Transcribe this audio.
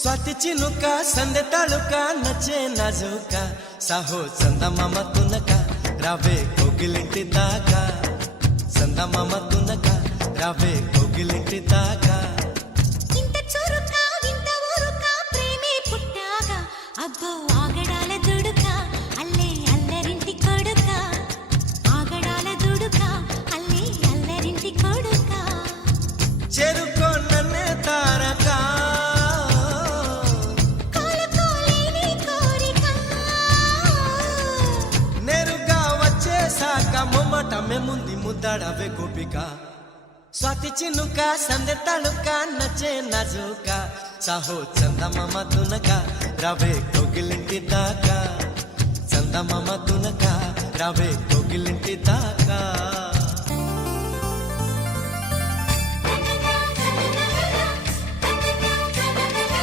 स्वाती चिनुका संदे तालुका नचे नाजुका साहो चंदा मामा तुनका रावे कोगिलिंटी दाका चंदा मामा तुनका रावे कोगिलिंटी दाका इंत चुरुका इंत ऊरुका प्रेमे पुट्टागा अब्बो आगडाल दुडुका अल्ले अल्लरिंटी कोडुका आगडाल दुडुका अल्ले अल्लरिंटी कोडुका చెరుకో నన్నే తారకా కోలుకోలేని కోరిక నేరుగా వచ్చేసాక మొమ్మటమే ముందు ముద్దాడవే గోపిక స్వాతి చినుక సందె తళుక నచ్చే నాజుక సాహో చందమామ తునక రావే కోగిలింటి దాకా చందమామ తునక రావే కోగిలింటి దాకా